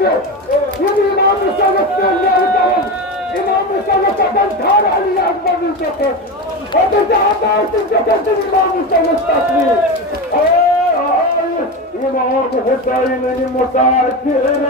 يجي إمام رسالة الله تعالى إمام رسالة بنكار علي أكبر من الفقر وترجع بعض الجسد الإمام رسالة التسليم إمام حسين المساكين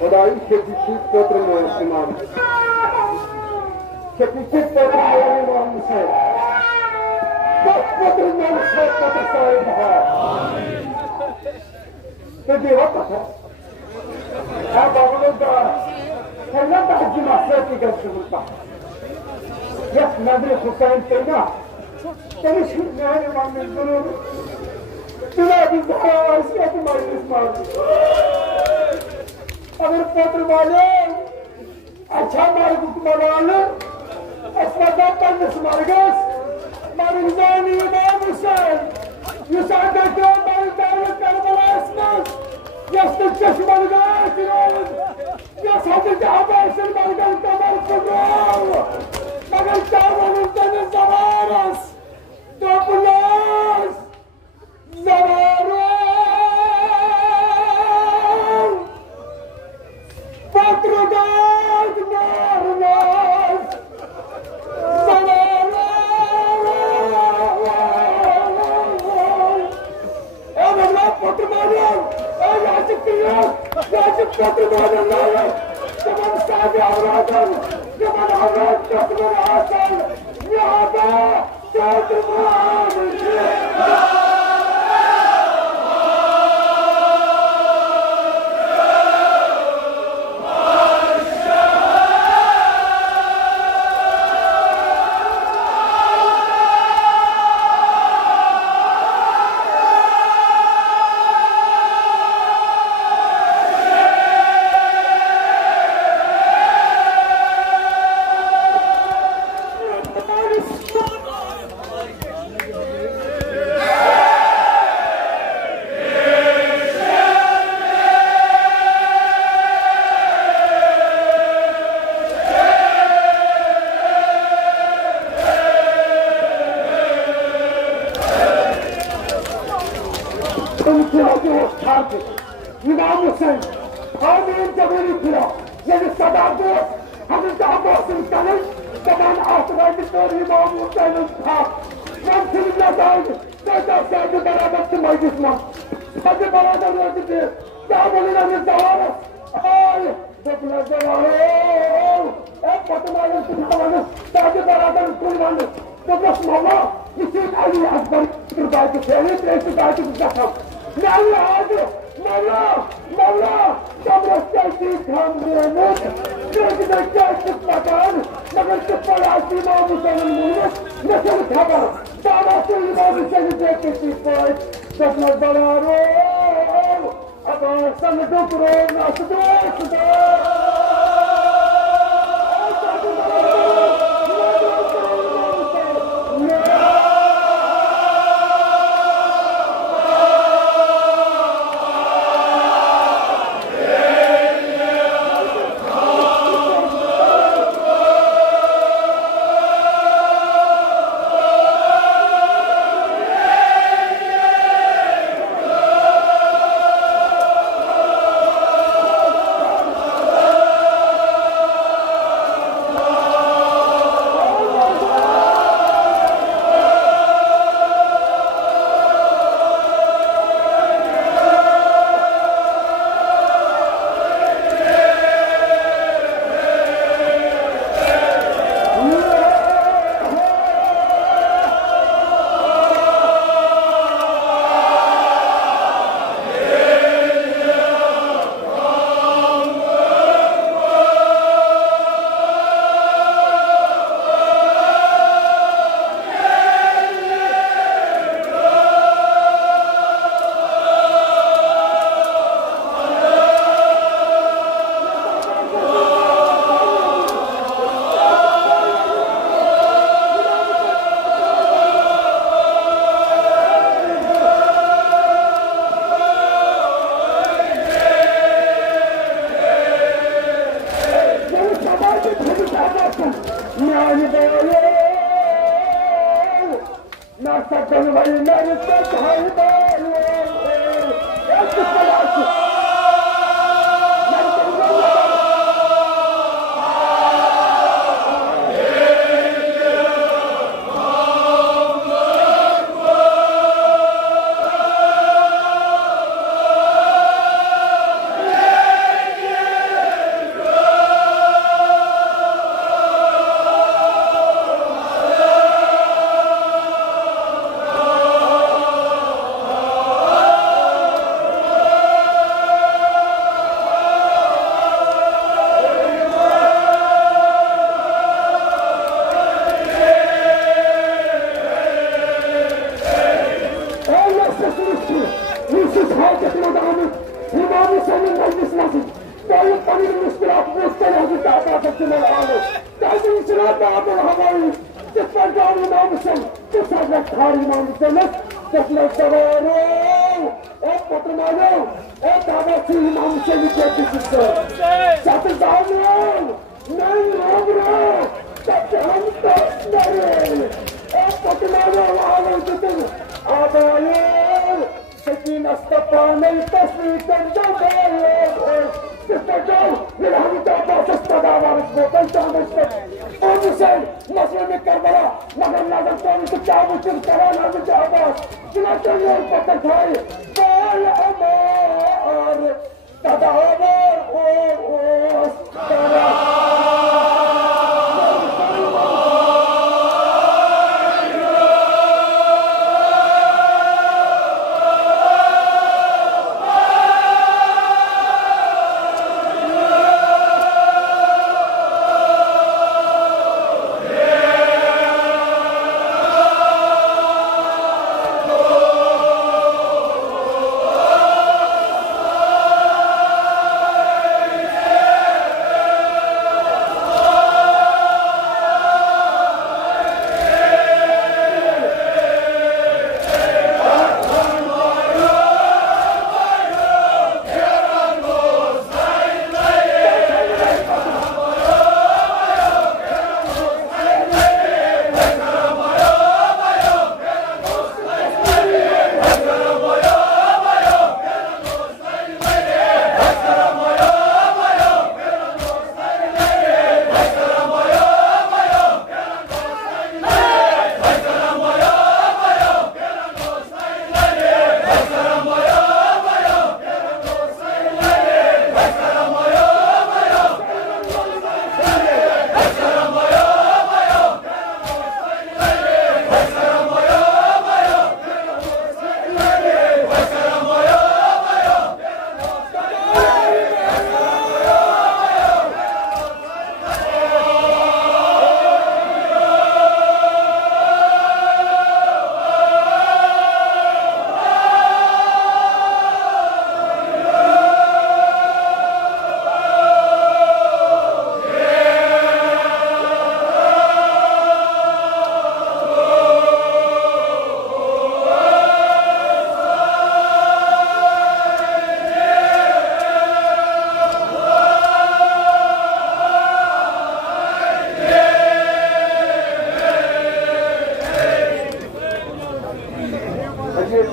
خدایی شکیشی پتر امام شکیشی پتر امام حسین پتر امام حسین پتر صاحب تو دیوار پتر ها بابا دا خیلی دا حجی محصول کی گشت بود یک ندر حسین پیدا تنش نه امام من بلاد الزهراء سيادة مجلس مالك अगर पत्र वाले अच्छा मार्ग वाले अस्पताल पर स्मारक मारिजानी इमाम हुसैन युसादा के मारिजानी करबला इसमें यस्त चश्मरगा किरोज यस हजरत अब्बास मरगा तमाम कुरान मगर चावल तन जवारस दोपलास जवारस Patriotas Marmas Salama Allah Patriotas Rajik Patriotas Zaman Sabi Avradan Zaman Avrad Tatman Hasan Yaba Tatman İmam Hüseyin, Amin Cebeli Pira, yeni Sadardos, Hazreti Abbas'ın tanış, zaman ahtıraydıkları İmam Hüseyin'in hak. Ben seninle dahil, zaten sevdi beraber tırmaydıkman. Hadi beraber öldürdü, dağılırlarını zavarız. Ay, çöpüler zavarız. Hep batımayın tırmalanır, sadece beraber kurbanır. Babasım Allah, Hüseyin Ali Akbar, Kırbaydı, Şehit Reisi Daydı Kızakam. Ne Allah Mevla, Mevla, Samrastaki Kamriyamut, Gözüde gerçek makan, mगर çıpparası İmam Hüseyin'in mulmuş, nasıl haber, davası İmam Hüseyin'i zekesi fayt, sesine zararı, ama sana doktorum, nasıl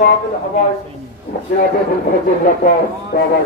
باقي الحبايب سيادة الفرج اللقاء بابا